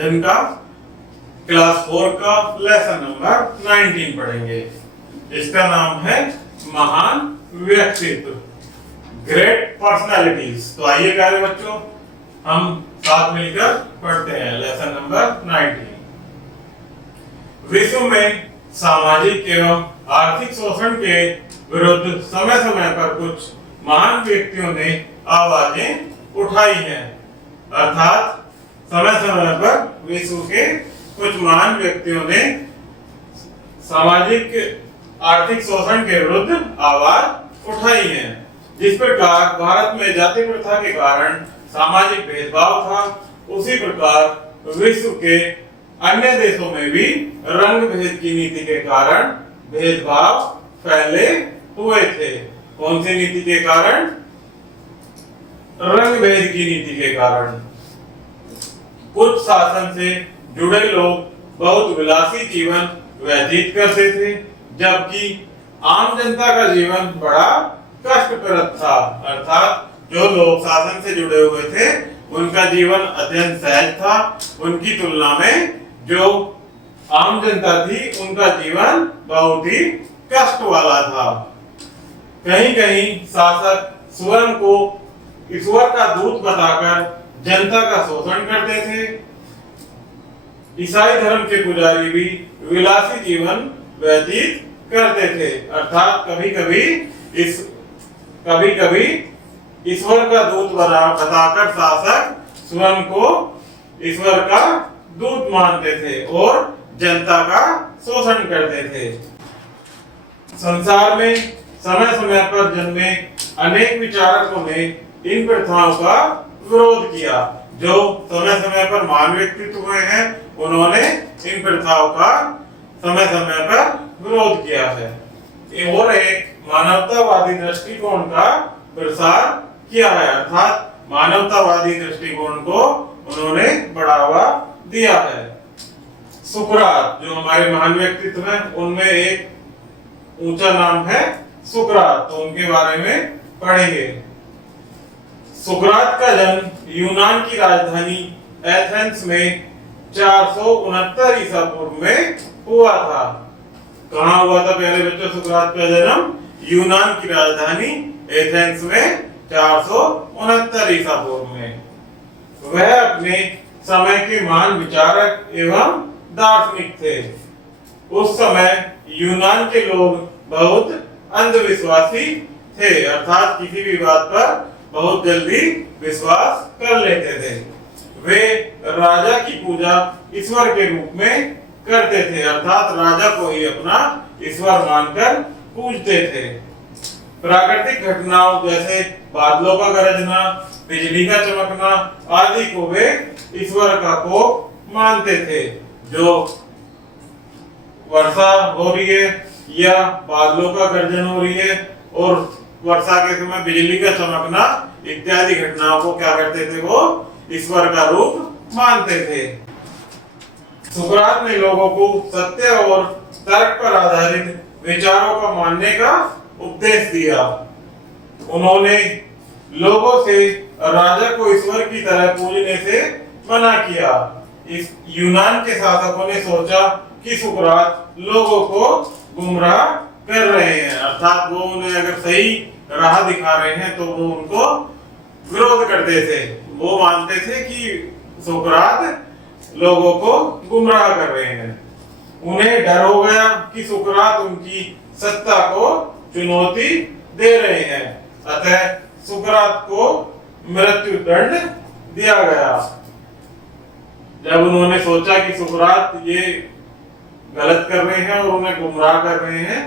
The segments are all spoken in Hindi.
अध्ययन का क्लास 4 का लेसन नंबर 19 पढ़ेंगे। इसका नाम है महान व्यक्तित्व, ग्रेट पर्सनालिटीज। तो आइए प्यारे बच्चों, हम साथ मिलकर पढ़ते हैं लेसन नंबर 19। विश्व में सामाजिक एवं आर्थिक शोषण के विरुद्ध समय समय पर कुछ महान व्यक्तियों ने आवाजें उठाई हैं। अर्थात समय समय पर विश्व के कुछ महान व्यक्तियों ने सामाजिक आर्थिक शोषण के विरुद्ध आवाज उठाई है। जिस प्रकार भारत में जाति प्रथा के कारण सामाजिक भेदभाव था, उसी प्रकार विश्व के अन्य देशों में भी रंग भेद की नीति के कारण भेदभाव फैले हुए थे। कौन सी नीति के कारण? रंग भेद की नीति के कारण। कुछ शासन से जुड़े लोग बहुत विलासी जीवन व्यतीत करते थे, जबकि आम जनता का जीवन बड़ा कष्टप्रद था। अर्थात जो लोग शासन से जुड़े हुए थे उनका जीवन अत्यंत सहज था, उनकी तुलना में जो आम जनता थी उनका जीवन बहुत ही कष्ट वाला था। कहीं कहीं शासक स्वयं को ईश्वर का दूत बताकर जनता का शोषण करते थे। ईसाई धर्म के पुजारी भी विलासी जीवन व्यतीत करते थे। अर्थात कभी कभी ईश्वर का दूत बताकर शासक स्वयं को ईश्वर का दूत मानते थे और जनता का शोषण करते थे। संसार में समय समय पर जन्मे अनेक विचारकों ने इन प्रथाओं का विरोध किया। जो समय समय पर महान व्यक्तित्व हुए हैं उन्होंने इन प्रथाओं का समय समय पर विरोध किया है और एक मानवतावादी दृष्टिकोण का प्रसार किया है। अर्थात मानवतावादी दृष्टिकोण को उन्होंने बढ़ावा दिया है। सुकरात जो हमारे महान व्यक्तित्व हैं उनमें एक ऊंचा नाम है सुकरात, तो उनके बारे में पढ़ेंगे। सुकरात का जन्म यूनान की राजधानी एथेंस में 469 ईसा पूर्व में हुआ था। कहाँ हुआ था प्यारे बच्चों सुकरात का जन्म? यूनान की राजधानी एथेंस में 469 ईसा पूर्व में। वह अपने समय के महान विचारक एवं दार्शनिक थे। उस समय यूनान के लोग बहुत अंधविश्वासी थे, अर्थात किसी भी बात पर बहुत जल्दी विश्वास कर लेते थे। वे राजा की पूजा ईश्वर के रूप में करते थे, अर्थात राजा को ही अपना ईश्वर मानकर पूजते थे। प्राकृतिक घटनाओं जैसे बादलों का गरजना, बिजली का चमकना आदि को वे ईश्वर का कोप मानते थे। जो वर्षा हो रही है या बादलों का गर्जन हो रही है और वर्षा के समय बिजली का चमकना इत्यादि घटनाओं को क्या करते थे? वो ईश्वर का रूप मानते थे। सुकरात ने लोगों को सत्य और तर्क पर आधारित विचारों का मानने का उपदेश दिया। उन्होंने लोगों से राजा को ईश्वर की तरह पूजने से मना किया। इस यूनान के शासकों ने सोचा कि सुकरात लोगों को गुमराह कर रहे हैं, अर्थात वो उन्हें अगर सही राह दिखा रहे हैं तो वो उनको विरोध करते थे। वो मानते थे कि सुकरात लोगों को गुमराह कर रहे हैं। उन्हें डर हो गया कि सुकरात उनकी सत्ता को चुनौती दे रहे हैं, अतः सुकरात को मृत्यु दंड दिया गया। जब उन्होंने सोचा कि सुकरात ये गलत कर रहे हैं और उन्हें गुमराह कर रहे हैं,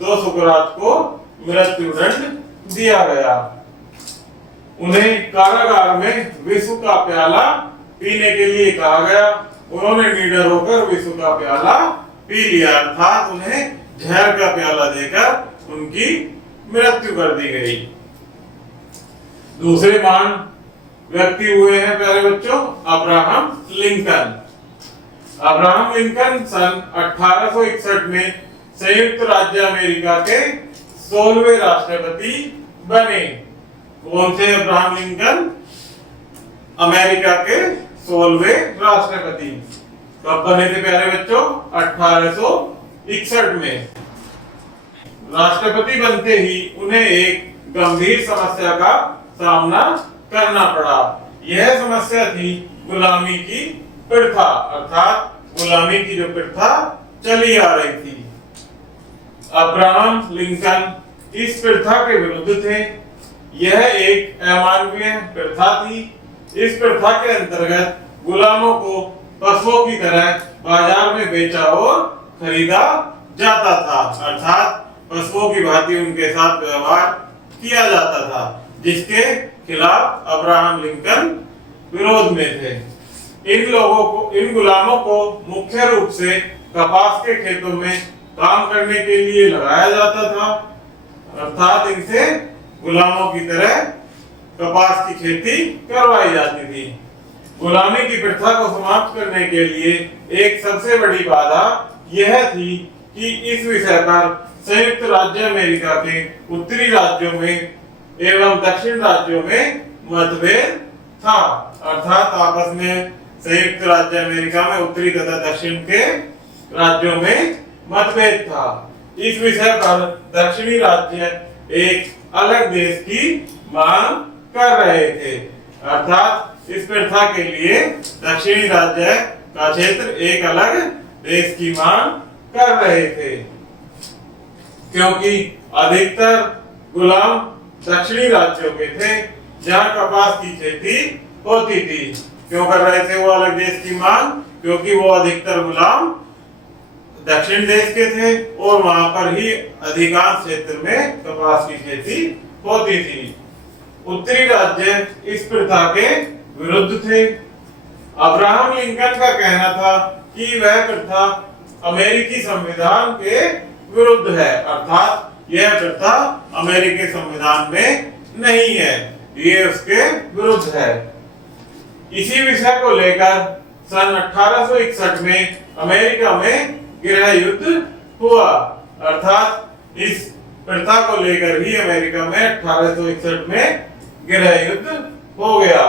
तो सुकरात को मृत्यु दंड दिया गया। उन्हें कारागार में विष का प्याला पीने के लिए कहा गया। उन्होंने निडर होकर विष का प्याला पी लिया, अर्थात उन्हें जहर का प्याला देकर उनकी मृत्यु कर दी गई। दूसरे महान व्यक्ति हुए हैं प्यारे बच्चों अब्राहम लिंकन। अब्राहम लिंकन सन 1861 में संयुक्त राज्य अमेरिका के 16वें राष्ट्रपति बने। कौन थे अब्राहम लिंकन? अमेरिका के 16वें राष्ट्रपति। कब बने थे प्यारे बच्चों? 1861 में। राष्ट्रपति बनते ही उन्हें एक गंभीर समस्या का सामना करना पड़ा। यह समस्या थी गुलामी की प्रथा, अर्थात गुलामी की जो प्रथा चली आ रही थी। अब्राहम लिंकन इस प्रथा के विरुद्ध थे। यह एक अमानवीय प्रथा थी। इस प्रथा के अंतर्गत गुलामों को पशुओं की तरह बाजार में बेचा और खरीदा जाता था, अर्थात पशुओं की भांति उनके साथ व्यवहार किया जाता था, जिसके खिलाफ अब्राहम लिंकन विरोध में थे। इन गुलामों को मुख्य रूप से कपास के खेतों में काम करने के लिए लगाया जाता था, अर्थात इनसे गुलामों की तरह कपास की खेती करवाई जाती थी। गुलामी की प्रथा को समाप्त करने के लिए एक सबसे बड़ी बाधा यह थी कि इस विषय पर संयुक्त राज्य अमेरिका के उत्तरी राज्यों में एवं दक्षिण राज्यों में मतभेद था, अर्थात आपस में संयुक्त राज्य अमेरिका में उत्तरी तथा दक्षिण के राज्यों में मतभेद था। इस विषय पर दक्षिणी राज्य एक अलग देश की मांग कर रहे थे, अर्थात इस प्रथा के लिए दक्षिणी राज्य का क्षेत्र एक अलग देश की मांग कर रहे थे, क्योंकि अधिकतर गुलाम दक्षिणी राज्यों के थे जहां कपास की खेती होती थी। क्यों कर रहे थे वो अलग देश की मांग? क्योंकि वो अधिकतर गुलाम दक्षिण देश के थे और वहां पर ही अधिकांश क्षेत्र में कपास की खेती होती थी। उत्तरी राज्य इस प्रथा के विरुद्ध थे। अब्राहम लिंकन का कहना था कि वह प्रथा अमेरिकी संविधान के विरुद्ध है, अर्थात यह प्रथा अमेरिकी संविधान में नहीं है, ये उसके विरुद्ध है। इसी विषय को लेकर सन 1861 में अमेरिका में गृह युद्ध हुआ, अर्थात इस प्रथा को लेकर ही अमेरिका में 1861 में गृह युद्ध हो गया।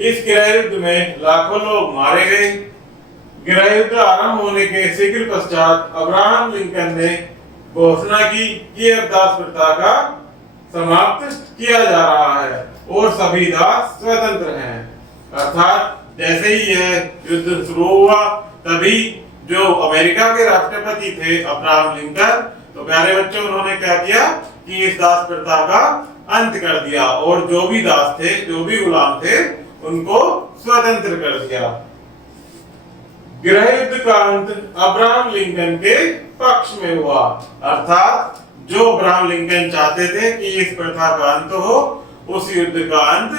इस गृह युद्ध में लाखों लोग मारे गए। गृह युद्ध आरंभ होने के शीघ्र पश्चात अब्राहम लिंकन ने घोषणा की कि अब दास प्रथा का समाप्त किया जा रहा है और सभी दास स्वतंत्र हैं, अर्थात जैसे ही यह युद्ध शुरू हुआ तभी जो अमेरिका के राष्ट्रपति थे अब्राहम लिंकन, तो प्यारे बच्चों उन्होंने क्या किया कि इस दास प्रथा का अंत कर दिया और जो भी दास थे, जो भी गुलाम थे, उनको स्वतंत्र कर दिया। गृह युद्ध का अंत अब्राहम लिंकन के पक्ष में हुआ, अर्थात जो अब्राहम लिंकन चाहते थे कि इस प्रथा का अंत हो, उस युद्ध का अंत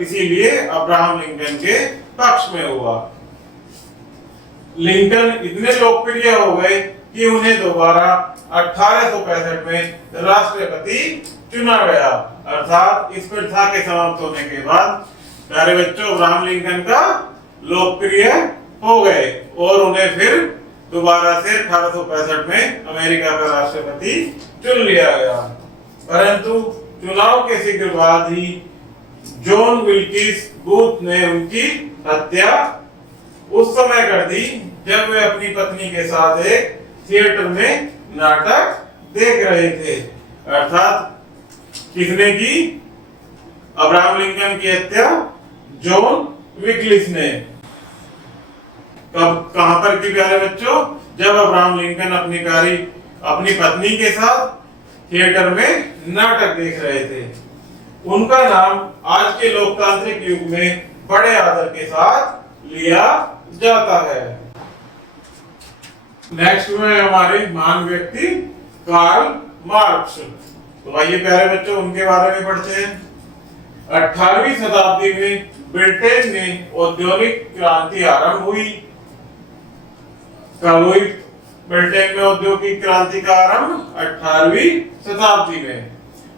इसीलिए अब्राहम लिंकन के पक्ष में हुआ। लिंकन इतने लोकप्रिय हो गए कि उन्हें दोबारा 1865 में राष्ट्रपति चुना गया, अर्थात इस प्रथा के समाप्त होने के बाद प्यारे बच्चों अब्राहम लिंकन का लोकप्रिय हो गए और उन्हें फिर दोबारा से 1865 में अमेरिका का राष्ट्रपति चुन लिया गया। परंतु चुनाव के शीघ्र बाद ही जॉन विल्किस बूथ ने उनकी हत्या उस समय कर दी जब वे अपनी पत्नी के साथ एक थिएटर में नाटक देख रहे थे, अर्थात किसने की? अब्राहम लिंकन की हत्या जॉन विल्किस ने। कब कहां पर की प्यारे बच्चों? जब अब्राहम लिंकन अपनी पत्नी के साथ थिएटर में नाटक देख रहे थे। उनका नाम आज के लोकतांत्रिक युग में बड़े आदर के साथ लिया जाता है। नेक्स्ट में हमारे महान व्यक्ति कार्ल मार्क्स। तो आइए प्यारे बच्चों उनके बारे में पढ़ते हैं। 18वीं शताब्दी में ब्रिटेन में औद्योगिक क्रांति आरंभ हुई। कब हुई ब्रिटेन में औद्योगिक क्रांति का आरंभ? 18वीं शताब्दी में।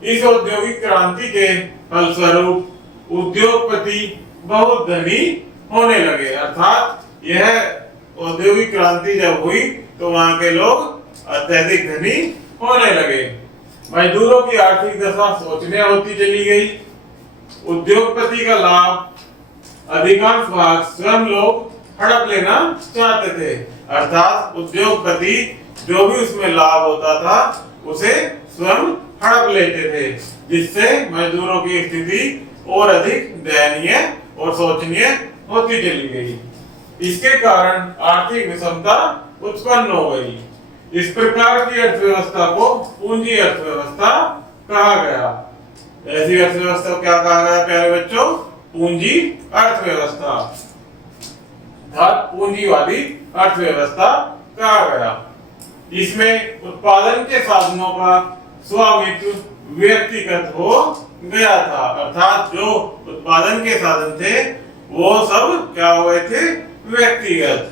इस औद्योगिक क्रांति के फलस्वरूप उद्योगपति बहुत धनी होने लगे, अर्थात यह औद्योगिक क्रांति जब हुई तो वहां के लोग अत्यधिक धनी होने लगे। मजदूरों की आर्थिक दशा सोचने होती चली गई। उद्योगपति का लाभ अधिकांश भाग स्वयं लोग हड़प लेना चाहते थे, अर्थात उद्योगपति जो भी उसमें लाभ होता था उसे स्वयं हड़प लेते थे, जिससे मजदूरों की स्थिति और अधिक दयनीय और शोचनीय होती चली गई। इसके कारण आर्थिक विषमता उत्पन्न हो गई। इस प्रकार की अर्थव्यवस्था को पूंजी अर्थव्यवस्था कहा गया। ऐसी अर्थव्यवस्था को क्या कहा गया प्यारे बच्चों? पूंजी अर्थव्यवस्था, पूंजीवादी अर्थव्यवस्था कहा गया। इसमें उत्पादन के साधनों का स्वामित्व व्यक्तिगत हो गया था, अर्थात जो उत्पादन के साधन थे वो सब क्या हुए थे? व्यक्तिगत।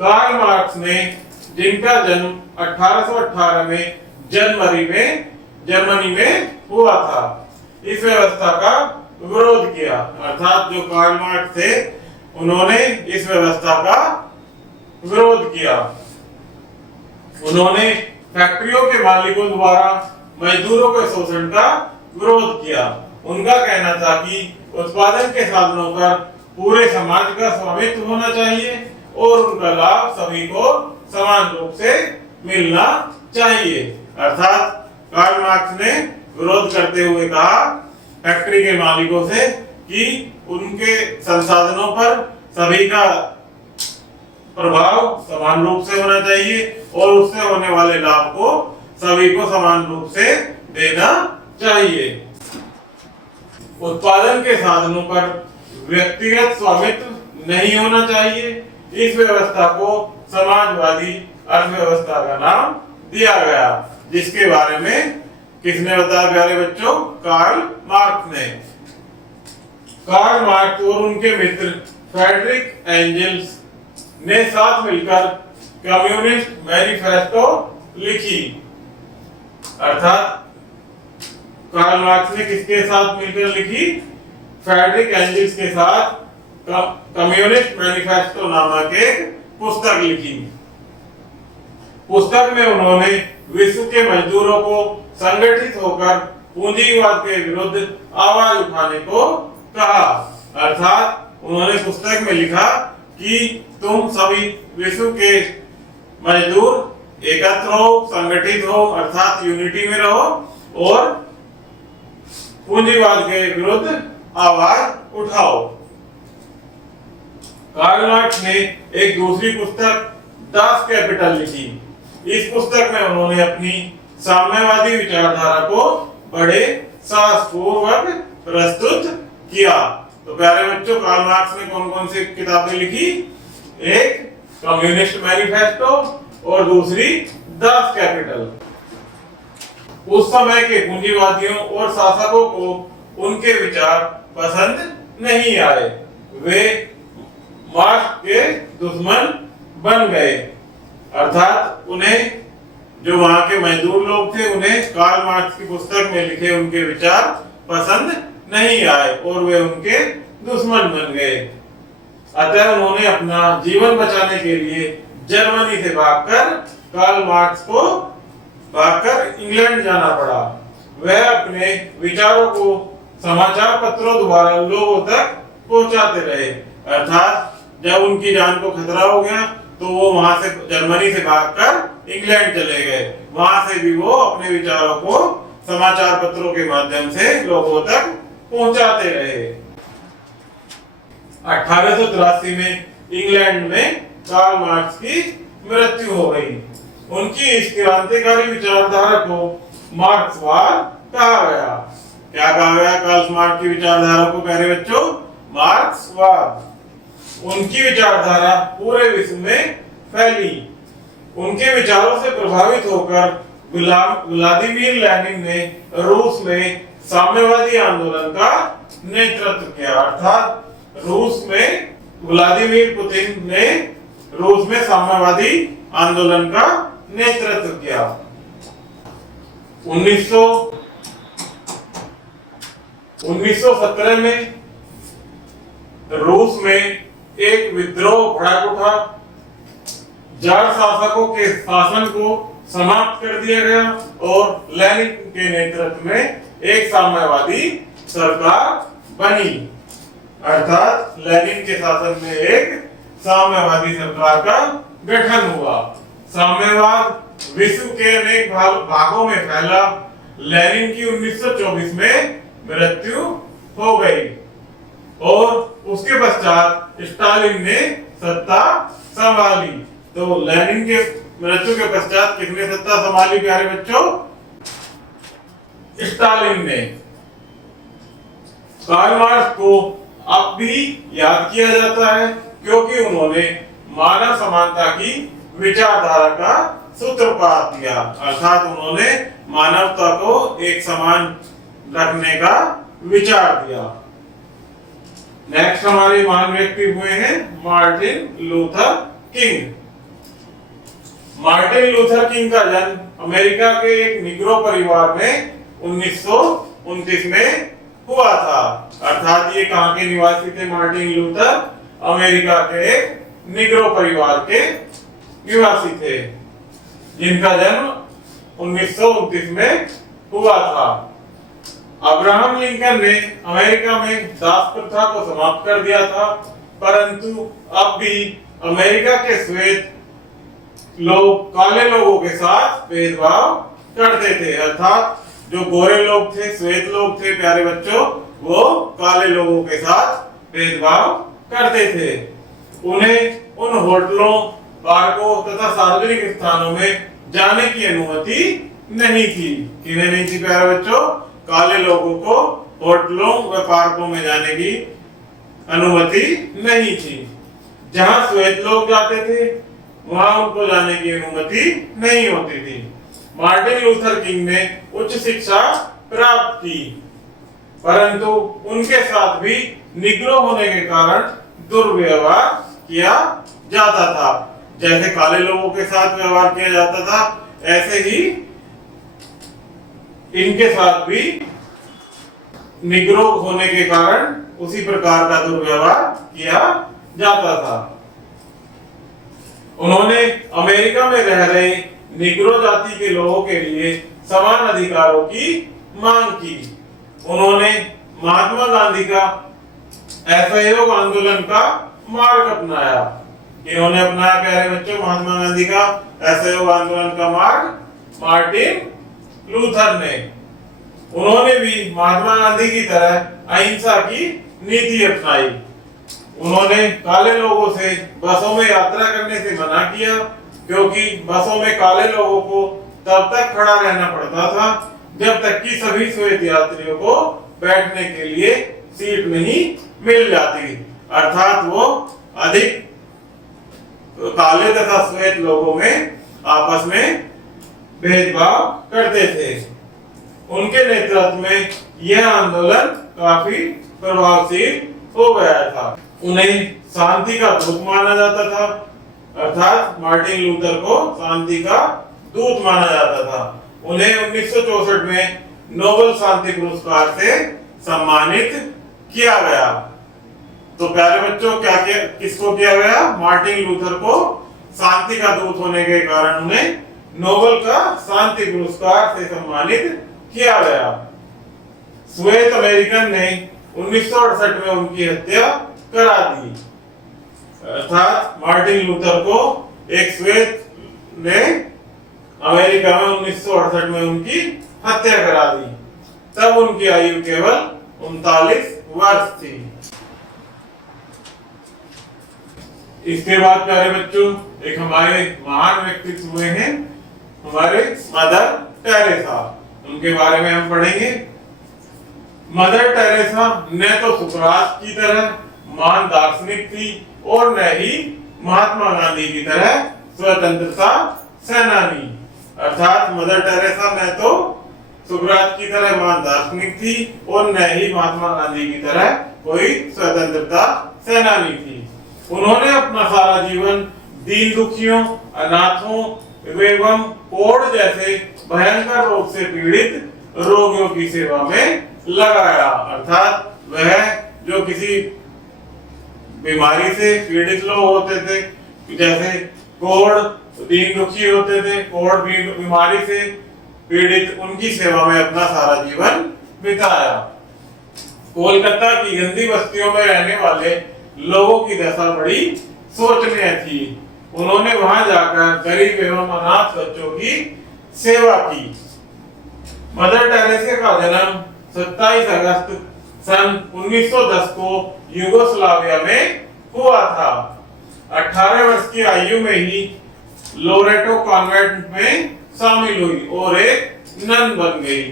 कार्ल मार्क्स ने, जिनका जन्म 1818 में जर्मनी में हुआ था, इस व्यवस्था का विरोध किया, अर्थात जो कार्ल मार्क्स थे उन्होंने इस व्यवस्था का विरोध किया। उन्होंने फैक्ट्रियों के मालिकों द्वारा मजदूरों के शोषण का विरोध किया। उनका कहना था कि उत्पादन के साधनों पर पूरे समाज का स्वामित्व होना चाहिए और उनका लाभ सभी को समान रूप से मिलना चाहिए। अर्थात कार्ल मार्क्स ने विरोध करते हुए कहा फैक्ट्री के मालिकों से कि उनके संसाधनों पर सभी का प्रभाव समान रूप से होना चाहिए और उससे होने वाले लाभ को सभी को समान रूप से देना चाहिए। उत्पादन के साधनों पर व्यक्तिगत स्वामित्व नहीं होना चाहिए। इस व्यवस्था को समाजवादी अर्थव्यवस्था का नाम दिया गया, जिसके बारे में किसने बताया प्यारे बच्चों? कार्ल मार्क्स ने। कार्ल मार्क्स और उनके मित्र फ्रेडरिक एंजल्स ने साथ मिलकर कम्युनिस्ट मैनिफेस्टो लिखी, अर्थात कार्ल मार्क्स ने किसके साथ मिलकर लिखी? फ्रेडरिक एंजल्स के साथ कम्युनिस्ट मैनिफेस्टो नामक एक पुस्तक लिखी। पुस्तक में उन्होंने विश्व के मजदूरों को संगठित होकर पूंजीवाद के विरुद्ध आवाज उठाने को कहा, अर्थात उन्होंने पुस्तक में लिखा कि तुम सभी विश्व के मजदूर एकत्र हो, संगठित हो, अर्थात यूनिटी में रहो और पूंजीवाद के विरुद्ध आवाज उठाओ। कार्ल मार्क्स ने एक दूसरी पुस्तक दास कैपिटल लिखी। इस पुस्तक में उन्होंने अपनी साम्यवादी विचारधारा को बड़े साहसपूर्वक प्रस्तुत किया। तो प्यारे बच्चों, कार्ल मार्क्स ने कौन कौन सी किताबें लिखी? एक कम्युनिस्ट मैनिफेस्टो और दूसरी दास कैपिटल। उस समय के पूंजीवादियों और शासकों को उनके विचार पसंद नहीं आए। वे मार्क्स के दुश्मन बन गए, अर्थात उन्हें जो वहां के मजदूर लोग थे उन्हें कार्ल मार्क्स की पुस्तक में लिखे उनके विचार पसंद नहीं आए और वे उनके दुश्मन बन गए। अतः उन्होंने अपना जीवन बचाने के लिए जर्मनी से भागकर कार्ल मार्क्स को भागकर इंग्लैंड जाना पड़ा। वह अपने विचारों को समाचार पत्रों द्वारा लोगों तक पहुंचाते रहे, अर्थात जब उनकी जान को खतरा हो गया तो वो वहां से जर्मनी से भागकर इंग्लैंड चले गए। वहां से भी वो अपने विचारों को समाचार पत्रों के माध्यम से लोगों तक पहुंचाते रहे। 1883 में इंग्लैंड में कार्ल मार्क्स की मृत्यु हो गई। उनकी इस क्रांतिकारी विचारधारा को मार्क्सवाद कहा गया। क्या कहा गया कार्ल मार्क्स की विचारधारा को प्यारे बच्चों? मार्क्सवाद। उनकी विचारधारा पूरे विश्व में फैली। उनके विचारों से प्रभावित होकर व्लादिमीर लेनिन ने रूस में साम्यवादी आंदोलन का नेतृत्व किया, अर्थात रूस में व्लादिमीर पुतिन ने रूस में साम्यवादी आंदोलन का नेतृत्व किया। 1917 में रूस में एक विद्रोह भड़क उठा। जार शासकों के शासन को समाप्त कर दिया गया और लेनिन के नेतृत्व में एक साम्यवादी सरकार बनी। अर्थात लेनिन के शासन में एक साम्यवादी सरकार का गठन हुआ। साम्यवाद विश्व के अनेक भागों में फैला। लेनिन की 1924 में मृत्यु हो गई और उसके पश्चात स्टालिन ने सत्ता संभाली। तो लेनिन के मृत्यु के पश्चात किसने सत्ता संभाली प्यारे बच्चों? स्टालिन ने। कार्ल मार्क्स को अब भी याद किया जाता है क्योंकि उन्होंने मानव समानता की विचारधारा का सूत्रपात किया, अर्थात उन्होंने मानवता को एक समान रखने का विचार दिया। नेक्स्ट हमारे महान व्यक्ति हुए हैं Martin Luther king. Martin Luther king का जन्म अमेरिका के एक निग्रो परिवार में 1929 में हुआ था। अर्थात ये कहां के निवासी थे? मार्टिन लूथर अमेरिका के एक निग्रो परिवार के निवासी थे जिनका जन्म 1929 में हुआ था। अब्राहम लिंकन ने अमेरिका में दास प्रथा को समाप्त कर दिया था, परंतु अब भी अमेरिका के श्वेत लोग काले लोगों के साथ भेदभाव करते थे। अर्थात जो गोरे लोग थे, श्वेत लोग थे प्यारे बच्चों, वो काले लोगों के साथ भेदभाव करते थे। उन्हें उन होटलों, पार्कों तथा सार्वजनिक स्थानों में जाने की अनुमति नहीं थी। किन्हें नहीं थी प्यारे बच्चों? काले लोगों को होटलों व पार्कों में जाने की अनुमति नहीं थी। जहां श्वेत लोग जाते थे वहां उनको जाने की अनुमति नहीं होती थी। मार्टिन लूथर किंग ने उच्च शिक्षा प्राप्त की, परंतु उनके साथ भी निग्रो होने के कारण दुर्व्यवहार किया जाता था। जैसे काले लोगों के साथ व्यवहार किया जाता था, ऐसे ही इनके साथ भी निग्रो होने के कारण उसी प्रकार का दुर्व्यवहार किया जाता था। उन्होंने अमेरिका में रह रहे निग्रो जाति के लोगों के लिए समान अधिकारों की मांग की। उन्होंने महात्मा गांधी का असहयोग आंदोलन का मार्ग अपनाया। इन्होंने अपनाया प्यारे बच्चों महात्मा गांधी का असहयोग आंदोलन का मार्ग मार्टिन लूथर ने। उन्होंने भी महात्मा गांधी की तरह अहिंसा की नीति अपनाई। उन्होंने काले लोगों से बसों में यात्रा करने से मना किया क्योंकि बसों में काले लोगों को तब तक खड़ा रहना पड़ता था जब तक कि सभी श्वेत यात्रियों को बैठने के लिए सीट नहीं मिल जाती। अर्थात वो अधिक काले तथा श्वेत लोगों में आपस में भेदभाव करते थे। उनके नेतृत्व में यह आंदोलन काफी प्रभावशील हो गया था। उन्हें शांति का दूत माना जाता था, अर्थात मार्टिन लूथर को शांति का दूत माना जाता था। उन्हें 1964 में नोबेल शांति पुरस्कार से सम्मानित किया गया। तो प्यारे बच्चों किसको किया गया? मार्टिन लूथर को शांति का दूत होने के कारण उन्हें नोबेल का शांति पुरस्कार से सम्मानित किया गया। श्वेत अमेरिकन ने 1968 में उनकी हत्या करा दी। अर्थात मार्टिन लूथर को एक श्वेत ने अमेरिका में 1968 में उनकी हत्या करा दी। तब उनकी आयु केवल 39 वर्ष थी। इसके बाद प्यारे बच्चों एक हमारे महान व्यक्तित्व हुए हैं हमारे मदर टेरेसा। उनके बारे में हम पढ़ेंगे। मदर टेरेसा न तो सुकरात की तरह महान दार्शनिक थी और न ही महात्मा गांधी की तरह स्वतंत्रता सेनानी। अर्थात मदर टेरेसा न तो सुकरात की तरह महान दार्शनिक थी और न ही महात्मा गांधी की तरह कोई स्वतंत्रता सेनानी थी। उन्होंने अपना सारा जीवन दीन दुखियों, अनाथों एवं कोढ़ जैसे भयंकर रोग से पीड़ित रोगियों की सेवा में लगाया। अर्थात वह जो किसी बीमारी से पीड़ित लोग होते थे, जैसे कोढ़, दीन दुखी होते थे, कोढ़ बीमारी से पीड़ित, उनकी सेवा में अपना सारा जीवन बिताया। कोलकाता की गंदी बस्तियों में रहने वाले लोगों की दशा बड़ी सोचनीय थी। उन्होंने वहां जाकर गरीब एवं अनाथ बच्चों की सेवा की। मदर टेरेसा का जन्म 27 अगस्त सन 1910 को यूगोस्लाविया में हुआ था। 18 वर्ष की आयु में ही लोरेटो कॉन्वेंट में शामिल हुई और एक नन बन गई।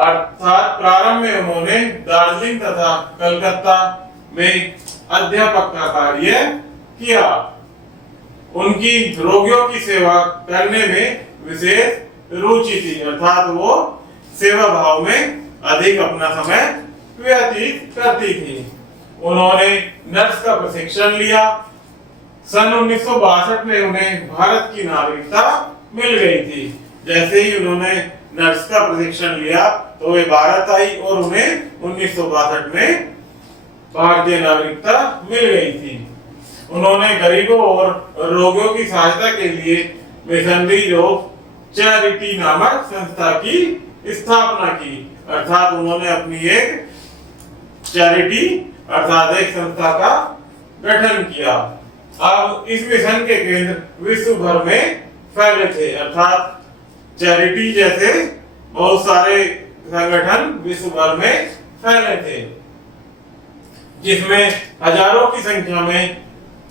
अर्थात प्रारंभ में उन्होंने दार्जिलिंग तथा कलकत्ता में अध्यापक का कार्य किया। उनकी रोगियों की सेवा करने में विशेष रुचि थी, अर्थात वो सेवा भाव में अधिक अपना समय व्यतीत करती थी। उन्होंने नर्स का प्रशिक्षण लिया। सन 1962 में उन्हें भारत की नागरिकता मिल गई थी। जैसे ही उन्होंने नर्स का प्रशिक्षण लिया तो वे भारत आई और उन्हें 1962 में भारतीय नागरिकता मिल गई थी। उन्होंने गरीबों और रोगियों की सहायता के लिए मिशनरीज ऑफ चैरिटी नामक संस्था की स्थापना की, अर्थात उन्होंने अपनी एक चैरिटी अर्थात एक संस्था का गठन किया। अब इस मिशन के केंद्र विश्व भर में फैले थे, अर्थात चैरिटी जैसे बहुत सारे संगठन विश्व भर में फैले थे, जिसमें हजारों की संख्या में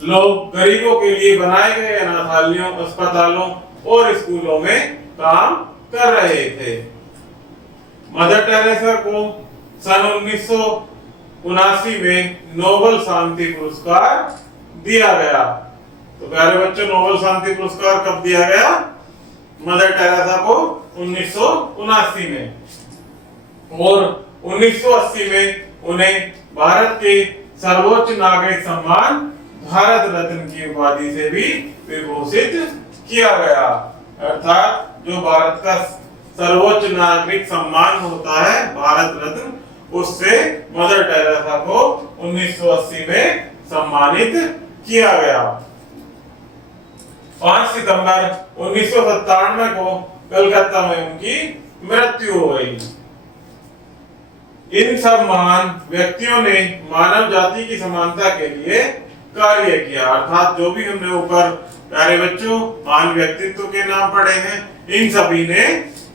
लोग गरीबों के लिए बनाए गए अनाथालयों, अस्पतालों और स्कूलों में काम कर रहे थे। मदर टेरेसा को सन 1979 में नोबेल शांति पुरस्कार दिया गया। तो प्यारे बच्चों, नोबेल शांति पुरस्कार कब दिया गया? मदर टेरेसा को 1979 में, और 1980 में उन्हें भारत के सर्वोच्च नागरिक सम्मान भारत रत्न की उपाधि से भी विभूषित किया गया। अर्थात जो भारत का सर्वोच्च नागरिक सम्मान होता है भारत रत्न, उससे मदर टेरेसा को 1980 में सम्मानित किया गया। 5 सितंबर 1997 को कलकत्ता में उनकी मृत्यु हो गई। इन सब महान व्यक्तियों ने मानव जाति की समानता के लिए कार्य किया, अर्थात जो भी हमने ऊपर प्यारे बच्चों महान व्यक्तित्व के नाम पढ़े हैं, इन सभी ने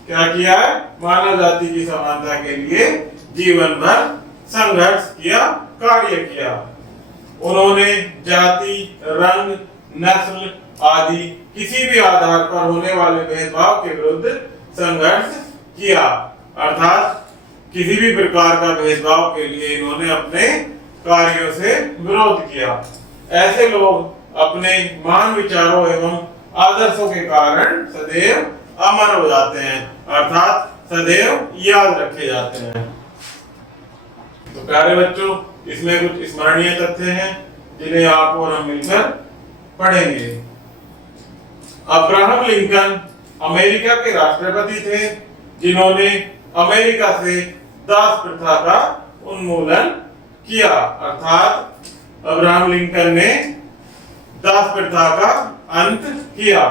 क्या किया? मानव जाति की समानता के लिए जीवन भर संघर्ष किया, कार्य किया। उन्होंने जाति, रंग, नस्ल आदि किसी भी आधार पर होने वाले भेदभाव के विरुद्ध संघर्ष किया, अर्थात किसी भी प्रकार का भेदभाव के लिए इन्होंने अपने कार्यों से विरोध किया। ऐसे लोग अपने महान विचारों एवं आदर्शों के कारण सदैव अमर हो जाते हैं, अर्थात सदैव याद रखे जाते हैं। तो प्यारे बच्चों, इसमें कुछ स्मरणीय तथ्य हैं जिन्हें आप और हम मिलकर पढ़ेंगे। अब्राहम लिंकन अमेरिका के राष्ट्रपति थे, जिन्होंने अमेरिका से दास प्रथा का उन्मूलन किया, अर्थात अब्राहम लिंकन ने दास प्रथा का अंत किया।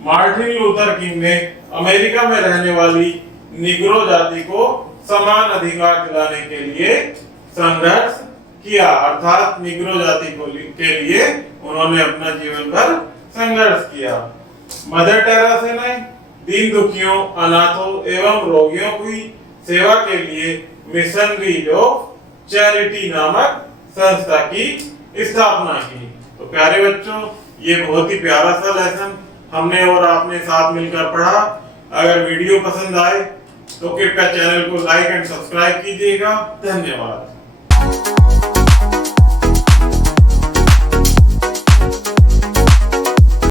मार्टिन लूथर किंग ने अमेरिका में रहने वाली निग्रो जाति को समान अधिकार दिलाने के लिए संघर्ष किया, अर्थात निग्रो जाति के लिए उन्होंने अपना जीवन भर संघर्ष किया। मदर टेरेसा ने दीन दुखियों, अनाथों एवं रोगियों की सेवा के लिए मिशनरीज ऑफ चैरिटी नामक संस्था की स्थापना की। तो प्यारे बच्चों, ये बहुत ही प्यारा सा लेसन हमने और आपने साथ मिलकर पढ़ा। अगर वीडियो पसंद आए तो कृपया चैनल को लाइक एंड सब्सक्राइब कीजिएगा। धन्यवाद।